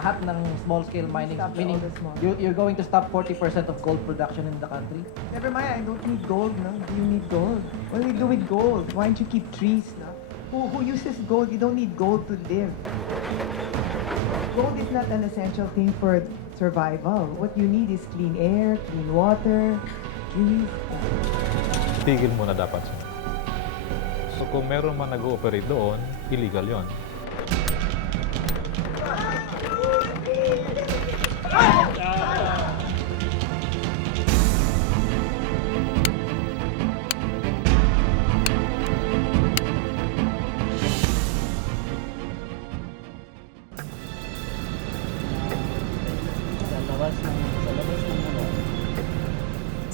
lahat ng small scale mining, Stop meaning all the small. you, you're going to stop 40% of gold production in the country? Never mind, I don't need gold, no? Do you need gold? What do we do with gold? Why don't you keep trees, no? Who, who uses gold? You don't need gold to live. Gold is not an essential thing for survival. What you need is clean air, clean water, trees. tigil muna dapat siya. So kung meron man nag-ooperate doon, illegal yon.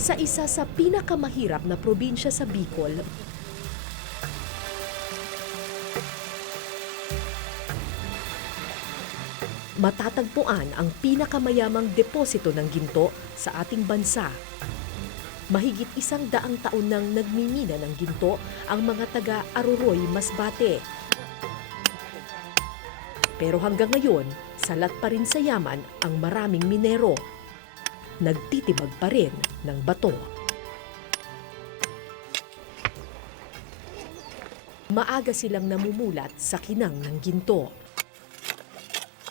Sa isa sa pinakamahirap na probinsya sa Bicol, matatagpuan ang pinakamayamang deposito ng ginto sa ating bansa. Mahigit isang daang taon nang nagmimina ng ginto ang mga taga Aruroy, Masbate. Pero hanggang ngayon, salat pa rin sa yaman ang maraming minero nagtitibag pa rin ng bato. Maaga silang namumulat sa kinang ng ginto.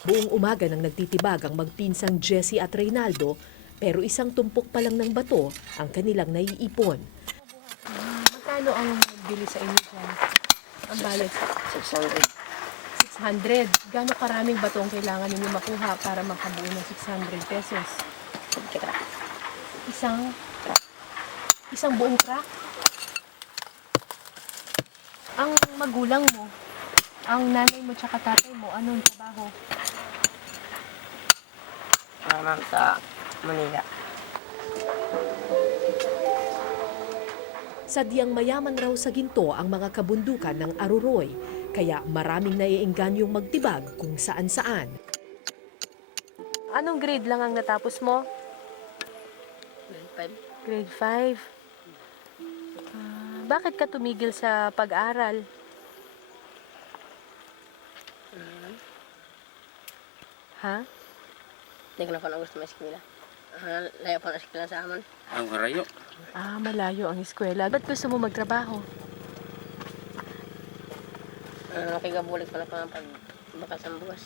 Buong umaga nang nagtitibag ang magpinsang Jesse at Reynaldo, pero isang tumpok pa lang ng bato ang kanilang naiipon. Magkano ang bili sa inyo dyan? Ang balik? 600. 600. Gano'ng karaming bato ang kailangan ninyo makuha para makabuo ng 600 pesos? Kita. Isang isang buong truck? Ang magulang mo, ang nanay mo tsaka tatay mo, anong trabaho? Ma'am sa Manila. Sadyang mayaman raw sa ginto ang mga kabundukan ng Aruroy, kaya maraming naiingganyong magtibag kung saan-saan. Anong grade lang ang natapos mo? Grade Grade 5. Ah, bakit ka tumigil sa pag-aral? Ha? Hindi ko na pa gusto may eskwela. Ah, layo pa na eskwela sa amin. Ang karayo. Ah, malayo ang eskwela. Ba't gusto mo magtrabaho? Ah, nakigabulig pa na pa pag bakal sa bugas.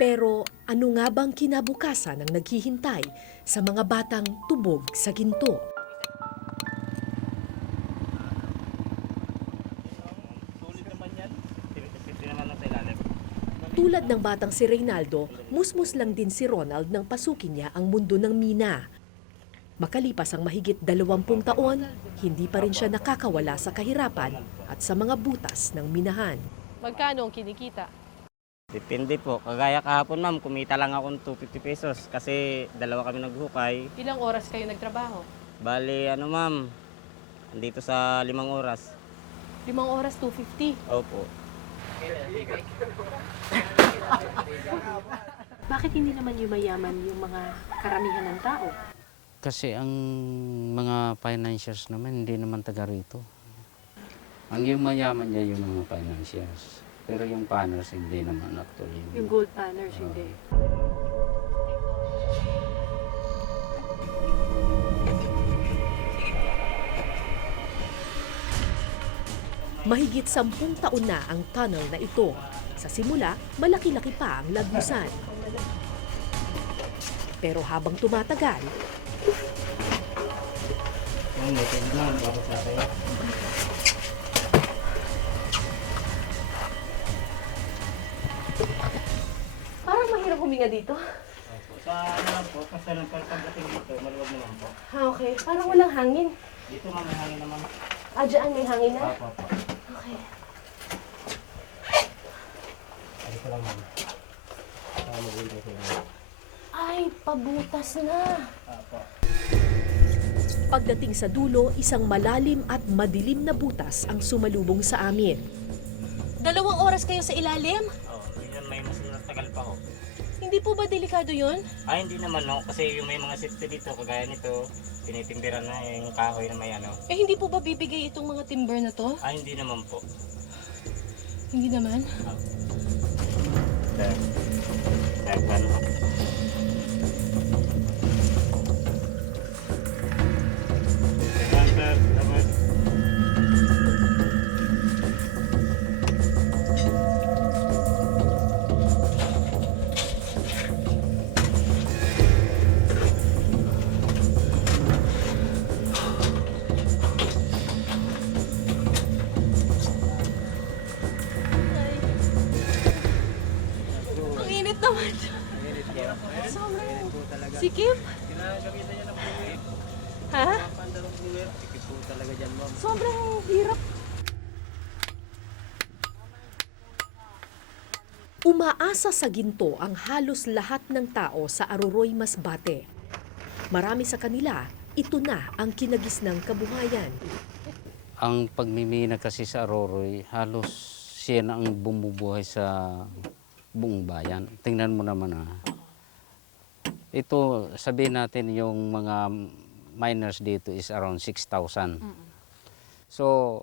Pero ano nga bang kinabukasan ng naghihintay sa mga batang tubog sa ginto? Tulad ng batang si Reynaldo, musmus lang din si Ronald nang pasukin niya ang mundo ng mina. Makalipas ang mahigit dalawampung taon, hindi pa rin siya nakakawala sa kahirapan at sa mga butas ng minahan. Magkano ang kinikita? Depende po. Kagaya kahapon ma'am, kumita lang ako ng 250 pesos kasi dalawa kami naghukay. Ilang oras kayo nagtrabaho? Bali, ano ma'am, andito sa limang oras. Limang oras, 250. Opo. Bakit hindi naman yung mayaman yung mga karamihan ng tao? Kasi ang mga financiers naman, hindi naman taga rito. Ang yung mayaman niya yung mga financiers. Pero yung planners, hindi naman actually. Yung gold planners, hindi. Mahigit sampung taon na ang tunnel na ito. Sa simula, malaki-laki pa ang lagusan. Pero habang tumatagal, huminga dito. Sa ano lang po, kasi lang pagdating dito, maluwag naman po. Ah, okay. Parang walang hangin. Dito ma'am, may hangin naman. Ah, dyan may hangin na? Opo, opo. Okay. Dito lang ma'am. Para mabuhay ko yun. Ay, pabutas na. Opo. pagdating sa dulo, isang malalim at madilim na butas ang sumalubong sa amin. Dalawang oras kayo sa ilalim? Hindi po ba delikado yun? Ah, hindi naman no, kasi yung may mga safety dito, kagaya nito, tinitimbira na yung kahoy na may ano. Eh, hindi po ba bibigay itong mga timber na to? Ah, hindi naman po. Hindi naman. sir. Kahit ano. Umaasa sa ginto ang halos lahat ng tao sa Aroroy Masbate. Marami sa kanila, ito na ang kinagisnang kabuhayan. Ang pagmimina kasi sa Aroroy, halos siya na ang bumubuhay sa buong bayan. Tingnan mo naman ah. Ito, sabihin natin yung mga miners dito is around 6,000. So,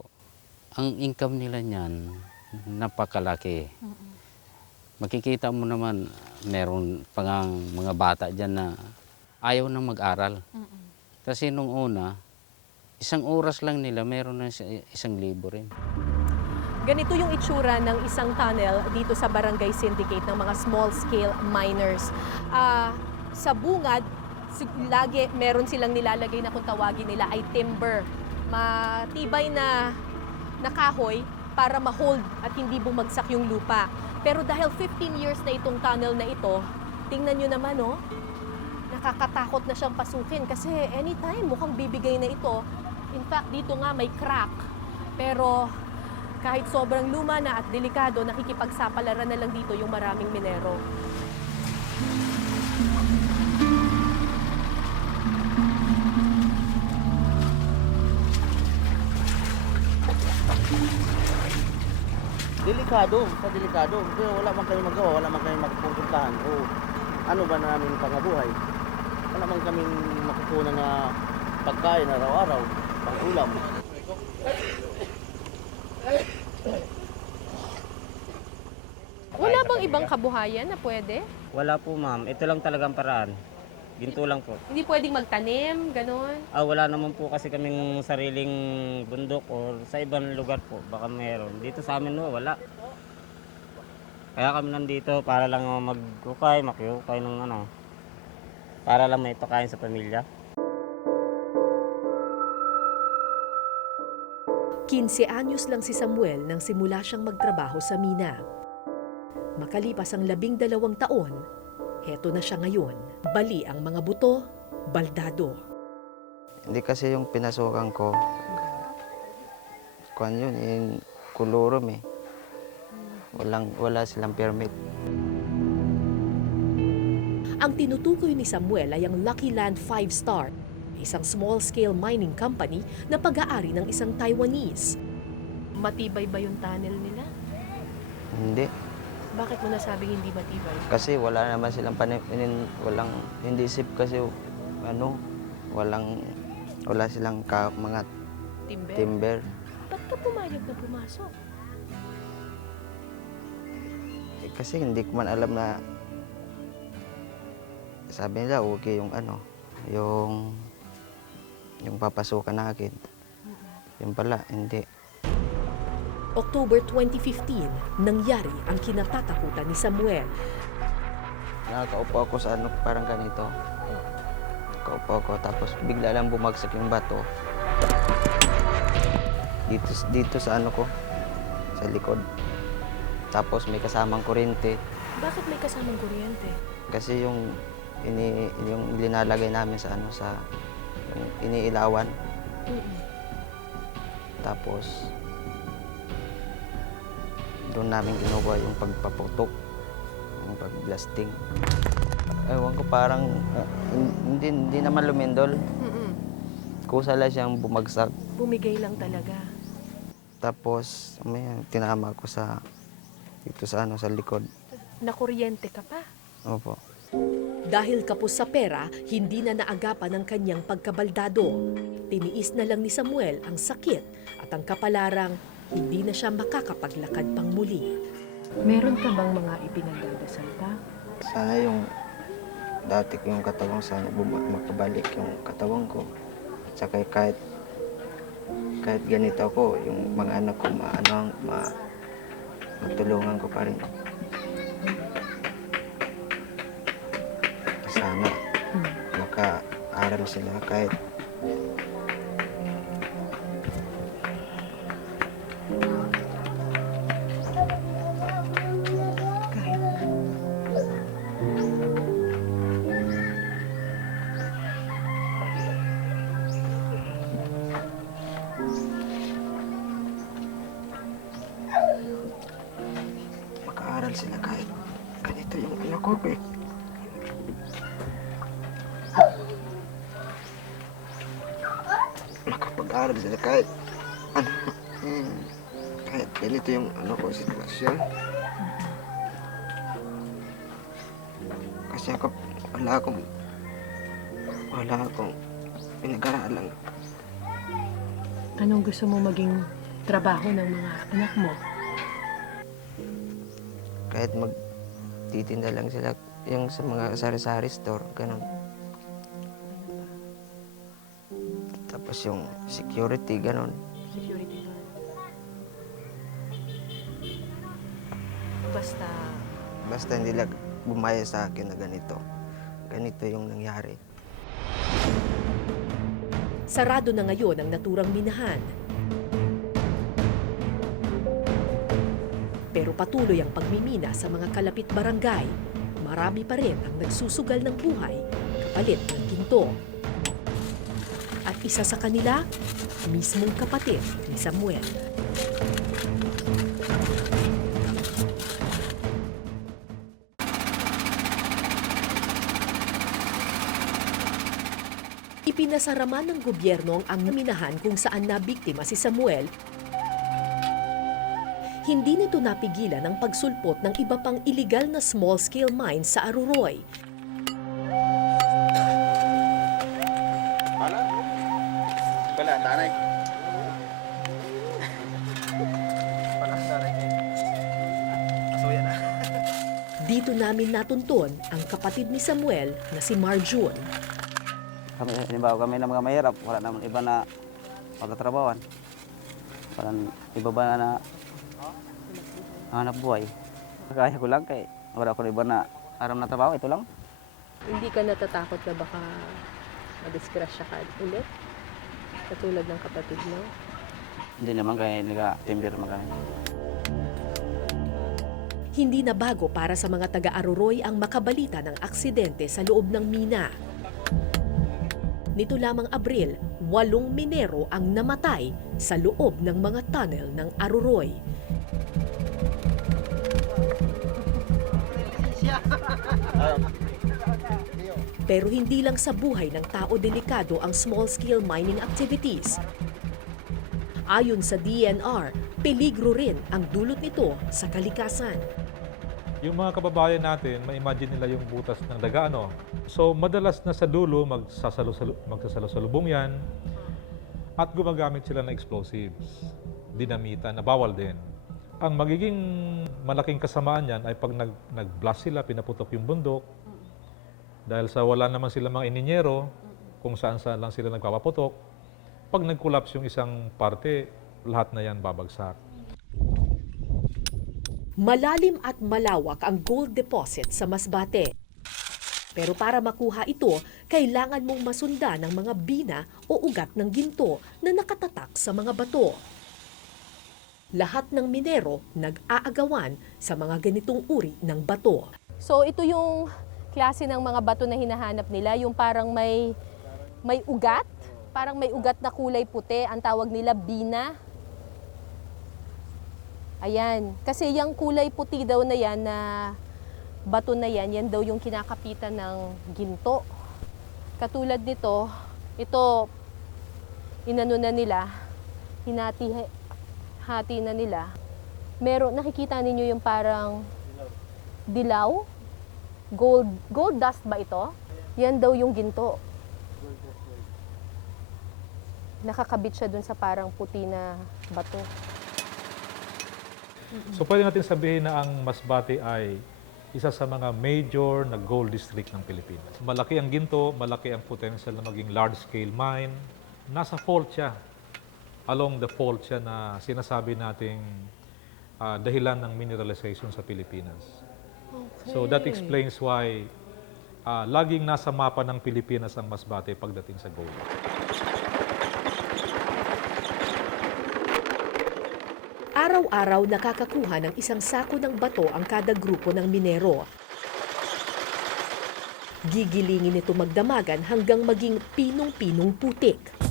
ang income nila niyan, napakalaki. Makikita mo naman, meron pangang mga bata dyan na ayaw nang mag-aral. Kasi nung una, isang oras lang nila, meron na isang libo rin. Ganito yung itsura ng isang tunnel dito sa Barangay Syndicate ng mga small-scale miners. Ah, sa bungad, lagi meron silang nilalagay na kung tawagin nila ay timber. Matibay na, na kahoy para ma-hold at hindi bumagsak yung lupa. Pero dahil 15 years na itong tunnel na ito, tingnan nyo naman oh, nakakatakot na siyang pasukin kasi anytime mukhang bibigay na ito. In fact, dito nga may crack. Pero kahit sobrang luma na at delikado, nakikipagsapalaran na lang dito yung maraming minero. Delikado, sa delikado. Pero wala man kami magawa, wala man kami mapupuntahan. O ano ba namin pangabuhay? Wala man kami makukuha na pagkain araw-araw, pang ulam. Wala bang ibang kabuhayan na pwede? wala po ma'am. Ito lang talagang paraan. Ginto lang po. Hindi pwedeng magtanim, ganon. Ah, wala naman po kasi kaming sariling bundok or sa ibang lugar po. Baka meron. Dito sa amin no, wala. Kaya kami nandito para lang magkukay, makiukay ng ano. Para lang may pakain sa pamilya. 15 anyos lang si Samuel nang simula siyang magtrabaho sa mina. Makalipas ang labing dalawang taon, heto na siya ngayon. Bali ang mga buto, baldado. Hindi kasi yung pinasukan ko, kuan yun, in kulurum eh. Walang, wala silang permit. Ang tinutukoy ni Samuel ay ang Lucky Land 5 Star, isang small-scale mining company na pag-aari ng isang Taiwanese. Matibay ba yung tunnel nila? Hindi. Bakit mo nasabing hindi matibay? Kasi wala naman silang panin, walang, hindi sip kasi, ano, walang, wala silang ka, mga Timber? timber. Ba't ka pumayag na pumasok? Eh, kasi hindi ko man alam na, sabi nila, okay yung ano, yung, yung papasukan natin. Yung pala, hindi. October 2015, nangyari ang kinatatakutan ni Samuel. Nakakaupo ako sa ano, parang ganito. Nakaupo ako, tapos bigla lang bumagsak yung bato. Dito, dito sa ano ko, sa likod. Tapos may kasamang kuryente. Bakit may kasamang kuryente? Kasi yung, ini, yung linalagay namin sa ano, sa yung iniilawan. Tapos, doon namin ginukuha yung pagpaputok, yung pagblasting. Ewan ko parang, ah, hindi, hindi naman lumindol. Mm-mm. Kusa lang siyang bumagsak. Bumigay lang talaga. Tapos, may tinama ko sa, dito sa ano, sa likod. Nakuryente ka pa. Opo. Dahil kapos sa pera, hindi na naagapan ang kanyang pagkabaldado. Tiniis na lang ni Samuel ang sakit at ang kapalarang hindi na siya makakapaglakad pang muli. Meron ka bang mga ipinagdadasal pa? Sana yung dati ko yung katawan sana makabalik yung katawan ko. At saka kahit kahit ganito ako, yung mga anak ko maano ma matulungan ko pa rin. Sana maka-aral sila kahit gusto mo maging trabaho ng mga anak mo? kahit magtitinda lang sila yung sa mga sari-sari store, ganun. Tapos yung security, ganun. Security guard. Basta Basta hindi lang bumaya sa akin na ganito. Ganito yung nangyari. Sarado na ngayon ang naturang minahan. Pero patuloy ang pagmimina sa mga kalapit barangay. Marami pa rin ang nagsusugal ng buhay kapalit ng ginto. At isa sa kanila, mismong kapatid ni Samuel. Ipinasaraman ng gobyerno ang minahan kung saan nabiktima si Samuel. Hindi nito napigilan ang pagsulpot ng iba pang illegal na small-scale mines sa Aruroy. Wala, tanay. Dito namin natuntun ang kapatid ni Samuel na si Marjun. Kami, halimbawa kami na mga mahirap, wala naman iba na pagkatrabawan. Parang iba ba na hanap buhay. Kaya ko lang kay wala ko iba na aram na trabaho, ito lang. hindi ka natatakot na baka madiskrasya ka ulit? Katulad ng kapatid mo? Hindi naman kaya nag-timber naman kami. Hindi na bago para sa mga taga-Aruroy ang makabalita ng aksidente sa loob ng mina. Nito lamang Abril, walong minero ang namatay sa loob ng mga tunnel ng Aruroy. Pero hindi lang sa buhay ng tao delikado ang small-scale mining activities. Ayon sa DNR, peligro rin ang dulot nito sa kalikasan. Yung mga kababayan natin, ma-imagine nila yung butas ng daga, ano? So, madalas na sa dulo, magsasalo, magsasalo-salubong yan at gumagamit sila ng explosives, dinamita na bawal din. Ang magiging malaking kasamaan yan ay pag nag, nag-blast sila, pinaputok yung bundok, dahil sa wala naman sila mga ininyero, kung saan saan lang sila nagpapaputok, pag nag-collapse yung isang parte, lahat na yan babagsak. Malalim at malawak ang gold deposit sa Masbate. Pero para makuha ito, kailangan mong masundan ng mga bina o ugat ng ginto na nakatatak sa mga bato. Lahat ng minero nag-aagawan sa mga ganitong uri ng bato. So ito yung klase ng mga bato na hinahanap nila, yung parang may may ugat, parang may ugat na kulay puti, ang tawag nila bina. Ayan, kasi yung kulay puti daw na yan na bato na yan, yan daw yung kinakapitan ng ginto. Katulad nito, ito inano na nila, hinati hati na nila. Meron nakikita ninyo yung parang dilaw, gold gold dust ba ito? Yan daw yung ginto. Nakakabit siya dun sa parang puti na bato. So pwede natin sabihin na ang Masbate ay isa sa mga major na gold district ng Pilipinas. Malaki ang ginto, malaki ang potential na maging large-scale mine. Nasa fault siya. Along the fault siya na sinasabi nating ah, dahilan ng mineralization sa Pilipinas. So that explains why ah, laging nasa mapa ng Pilipinas ang Masbate pagdating sa gold. Araw-araw nakakakuha ng isang sako ng bato ang kada grupo ng minero. Gigilingin nito magdamagan hanggang maging pinong-pinong putik.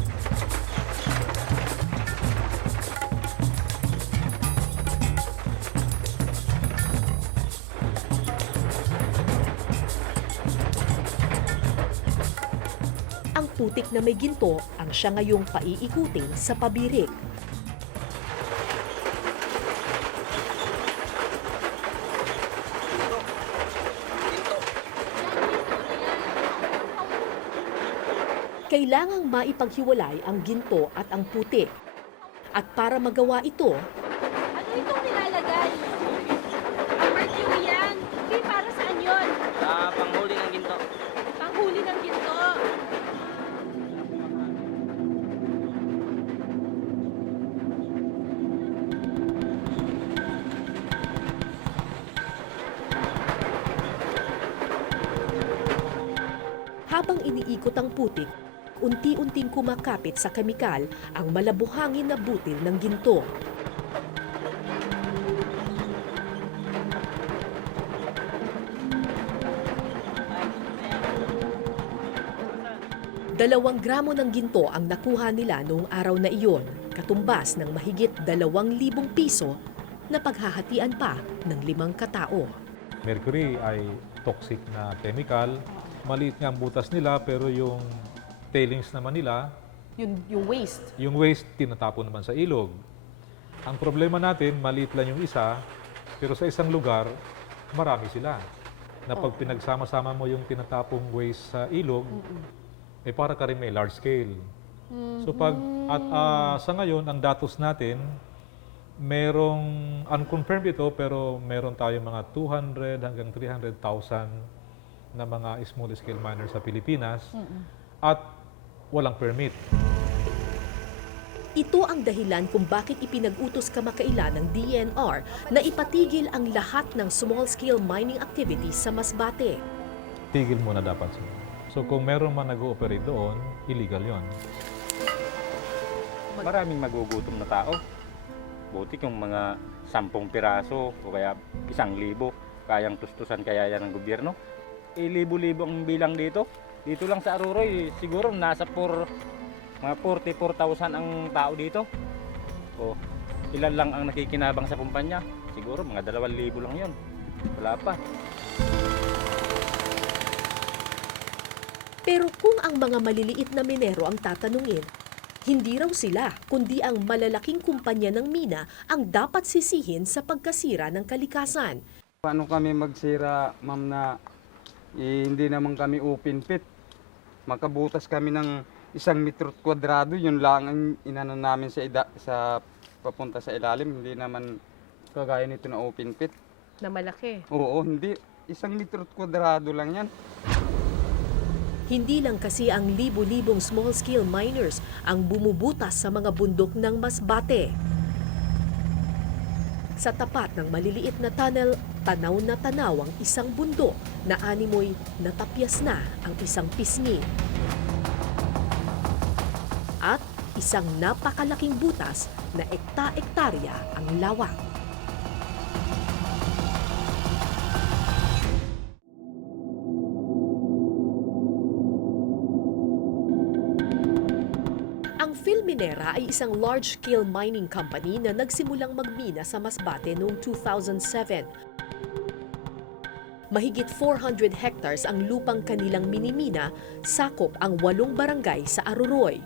Putik na may ginto ang siya ngayong paiikutin sa pabirik. Kailangang maipaghiwalay ang ginto at ang putik. At para magawa ito, iniikot ang putik, unti-unting kumakapit sa kemikal ang malabuhangin na butil ng ginto. Dalawang gramo ng ginto ang nakuha nila noong araw na iyon, katumbas ng mahigit dalawang libong piso na paghahatian pa ng limang katao. Mercury ay toxic na chemical. Maliit nga ang butas nila pero yung tailings naman nila, Yung, yung waste. yung waste tinatapon naman sa ilog. Ang problema natin, maliit lang yung isa, pero sa isang lugar, marami sila. Na pag pinagsama-sama mo yung tinatapong waste sa ilog, eh para ka rin may large scale. So pag at ah, sa ngayon ang datos natin merong unconfirmed ito pero meron tayong mga 200 hanggang 300,000 na mga small scale miners sa Pilipinas at walang permit. Ito ang dahilan kung bakit ipinag-utos kamakailan ng DNR na ipatigil ang lahat ng small-scale mining activities sa Masbate. Tigil muna dapat sila. So kung meron man nag-ooperate doon, illegal yon. Maraming magugutom na tao. Buti kung mga sampung piraso o kaya isang libo, kayang tustusan kaya yan ng gobyerno. Libo-libo ang bilang dito. Dito lang sa Aruroy, siguro nasa por, mga 44,000 ang tao dito. O, ilan lang ang nakikinabang sa kumpanya? Siguro mga 2,000 lang yon. Wala pa. Pero kung ang mga maliliit na minero ang tatanungin, hindi raw sila, kundi ang malalaking kumpanya ng mina ang dapat sisihin sa pagkasira ng kalikasan. Paano kami magsira, ma'am, na eh, hindi naman kami open pit. Makabutas kami ng isang metro kwadrado, yun lang ang inano namin sa, ida, sa papunta sa ilalim. Hindi naman kagaya nito na open pit. Na malaki. Oo, hindi. Isang metro kwadrado lang yan. Hindi lang kasi ang libo-libong small-scale miners ang bumubutas sa mga bundok ng Masbate. Sa tapat ng maliliit na tunnel, tanaw na tanaw ang isang bundok na animoy natapyas na ang isang pisngi. At isang napakalaking butas na ekta-ektarya ang lawak. Filminera ay isang large-scale mining company na nagsimulang magmina sa Masbate noong 2007. Mahigit 400 hectares ang lupang kanilang minimina, sakop ang walong barangay sa Aruroy.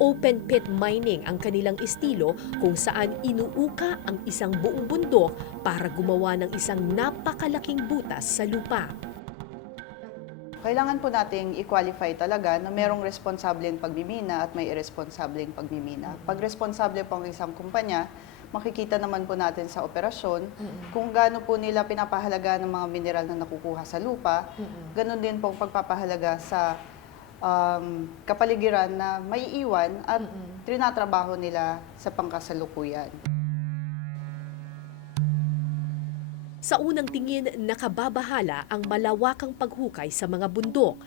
Open pit mining ang kanilang estilo kung saan inuuka ang isang buong bundok para gumawa ng isang napakalaking butas sa lupa. Kailangan po nating i-qualify talaga na merong responsableng pagmimina at may irresponsableng pagmimina. Pag responsable po ang isang kumpanya, makikita naman po natin sa operasyon kung gaano po nila pinapahalaga ng mga mineral na nakukuha sa lupa. Ganon din po ang pagpapahalaga sa um, kapaligiran na may iwan at trinatrabaho nila sa pangkasalukuyan. Sa unang tingin, nakababahala ang malawakang paghukay sa mga bundok.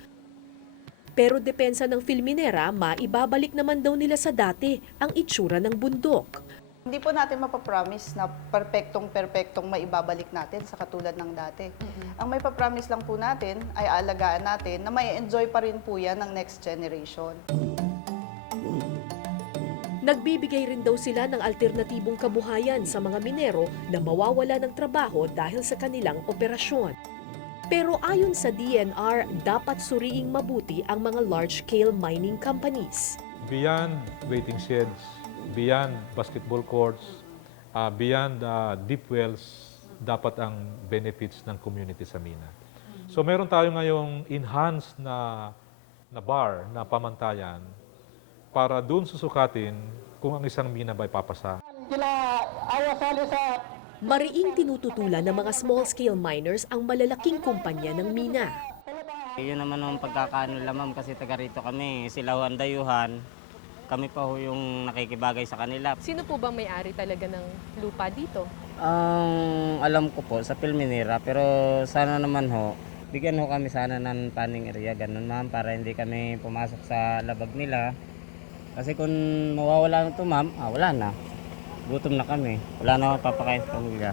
Pero depensa ng Filminera, maibabalik naman daw nila sa dati ang itsura ng bundok. Hindi po natin mapapromise na perpektong-perpektong maibabalik natin sa katulad ng dati. Ang may papromise lang po natin ay aalagaan natin na may enjoy pa rin po yan ng next generation. Nagbibigay rin daw sila ng alternatibong kabuhayan sa mga minero na mawawala ng trabaho dahil sa kanilang operasyon. Pero ayon sa DNR, dapat suriing mabuti ang mga large-scale mining companies. Beyond waiting sheds, beyond basketball courts, ah, beyond ah, deep wells, dapat ang benefits ng community sa Mina. So meron tayo ngayong enhanced na, na bar na pamantayan para doon susukatin kung ang isang mina ba ay papasa. Mariing tinututulan ng mga small-scale miners ang malalaking kumpanya ng mina. Yun naman ang pagkakaano lang ma'am kasi taga rito kami, sila ang dayuhan. Kami pa ho yung nakikibagay sa kanila. Sino po bang may-ari talaga ng lupa dito? Ang alam ko po sa Pilminera pero sana naman ho, bigyan ho kami sana ng panning area ganun ma'am para hindi kami pumasok sa labag nila. Kasi kung mawawala na to ma'am, ah, wala na. Gutom na kami. Wala na papakain sa pamilya.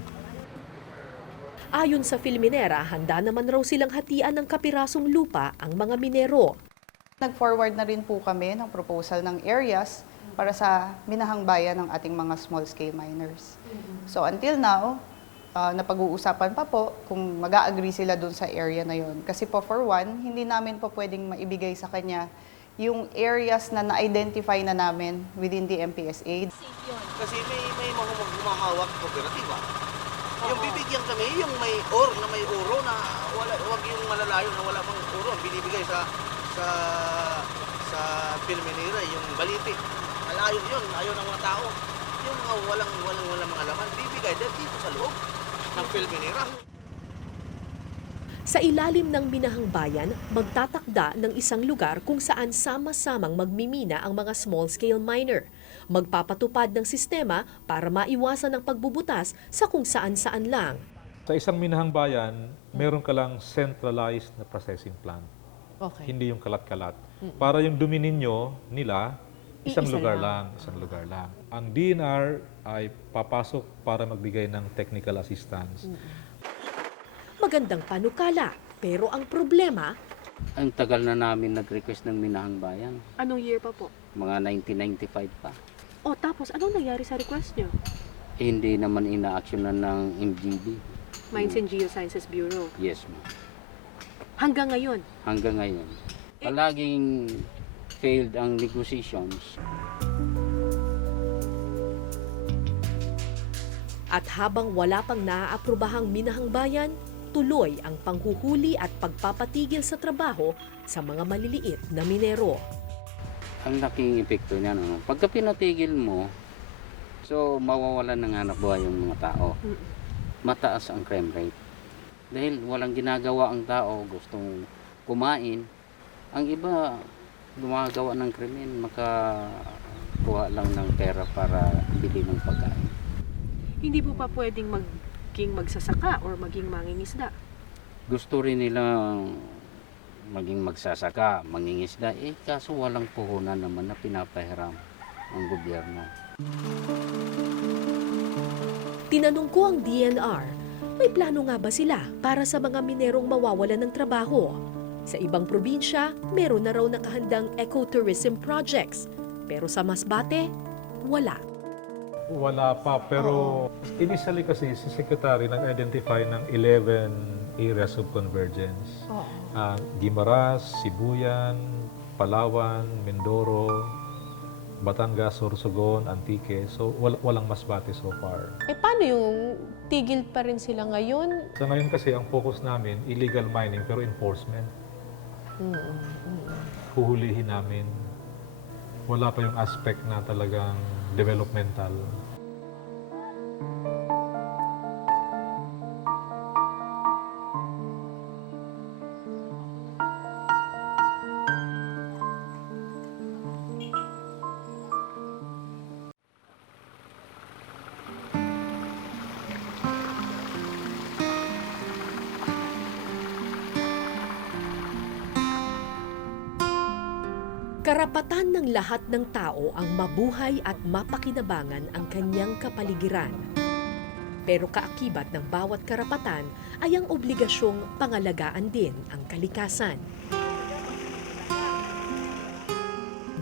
Ayon sa Filminera, handa naman raw silang hatian ng kapirasong lupa ang mga minero. Nag-forward na rin po kami ng proposal ng areas para sa minahang bayan ng ating mga small-scale miners. So until now, uh, napag-uusapan pa po kung mag agree sila dun sa area na yon. Kasi po for one, hindi namin po pwedeng maibigay sa kanya yung areas na na-identify na namin within the MPSA. Kasi may may mga humahawak kooperatiba. Yung bibigyan kami, yung may or na may oro na wala wag yung malalayo na wala pang oro ang binibigay sa sa sa Pilmenira, yung baliti. Malayo yun, ayaw ng mga tao. Yung mga walang walang walang mga laman, bibigay dito sa loob ng Pilmenira. Sa ilalim ng Minahang Bayan, magtatakda ng isang lugar kung saan sama-samang magmimina ang mga small-scale miner. Magpapatupad ng sistema para maiwasan ang pagbubutas sa kung saan-saan lang. Sa isang minahang bayan, meron ka lang centralized na processing plant. Okay. Hindi yung kalat-kalat. Para yung dumi ninyo, nila, isang Iisa lugar lang. lang. Isang lugar lang. Ang DNR ay papasok para magbigay ng technical assistance. Magandang panukala, pero ang problema, Ang tagal na namin nag-request ng Minahang Bayan. Anong year pa po? Mga 1995 pa. O tapos, anong nangyari sa request nyo? Eh, hindi naman ina-actionan ng MGB. Mines and Geosciences Bureau. Yes, ma'am. Hanggang ngayon, Hanggang ngayon. Palaging failed ang negotiations. at habang wala pang naaaprobahang Minahang Bayan, tuloy ang panghuhuli at pagpapatigil sa trabaho sa mga maliliit na minero. Ang laking epekto niya. No? Pagka pinatigil mo, so mawawalan ng hanap buhay yung mga tao. Mataas ang crime rate. Dahil walang ginagawa ang tao, gustong kumain. Ang iba, gumagawa ng krimen, makakuha lang ng pera para bili ng pagkain. hindi po pa pwedeng maging magsasaka or maging mangingisda. Gusto rin nila maging magsasaka, mangingisda, eh kaso walang puhunan naman na pinapahiram ang gobyerno. Tinanong ko ang DNR, may plano nga ba sila para sa mga minerong mawawalan ng trabaho? Sa ibang probinsya, meron na raw nakahandang ecotourism projects. Pero sa Masbate, wala. Wala pa, pero initially kasi si Secretary nag-identify ng 11 areas of convergence. Ah, Guimaras, Sibuyan, Palawan, Mindoro, Batangas, Sorsogon, Antique. So wal- walang masbate so far. Eh paano yung tigil pa rin sila ngayon? Sa ngayon kasi ang focus namin illegal mining pero enforcement. Huhulihin namin. Wala pa yung aspect na talagang developmental. Karapatan ng lahat ng tao ang mabuhay at mapakinabangan ang kanyang kapaligiran. Pero kaakibat ng bawat karapatan ay ang obligasyong pangalagaan din ang kalikasan.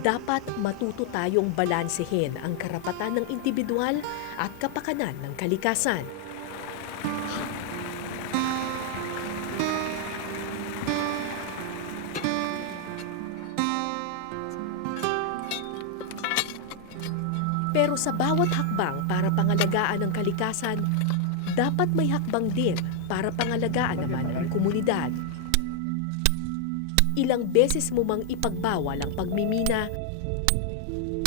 Dapat matuto tayong balansehin ang karapatan ng individual at kapakanan ng kalikasan. Pero sa bawat hakbang para pangalagaan ang kalikasan, dapat may hakbang din para pangalagaan naman ang komunidad. Ilang beses mo mang ipagbawal ang pagmimina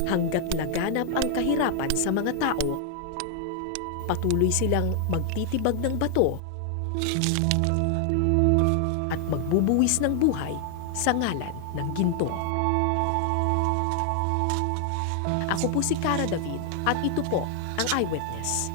hanggat laganap ang kahirapan sa mga tao, patuloy silang magtitibag ng bato at magbubuwis ng buhay sa ngalan ng ginto. Ako po si Cara David at ito po ang Eyewitness.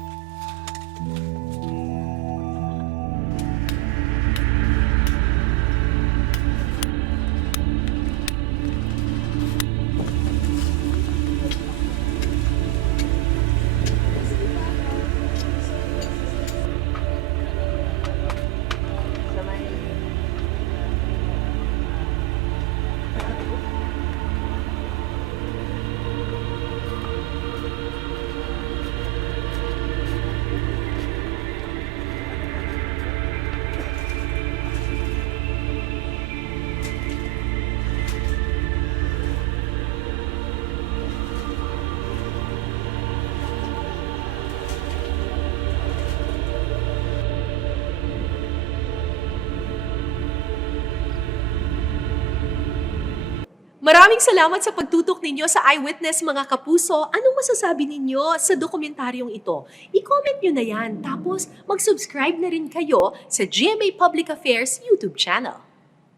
Maraming salamat sa pagtutok ninyo sa Eyewitness mga kapuso. Anong masasabi ninyo sa dokumentaryong ito? I-comment nyo na yan. Tapos mag-subscribe na rin kayo sa GMA Public Affairs YouTube channel.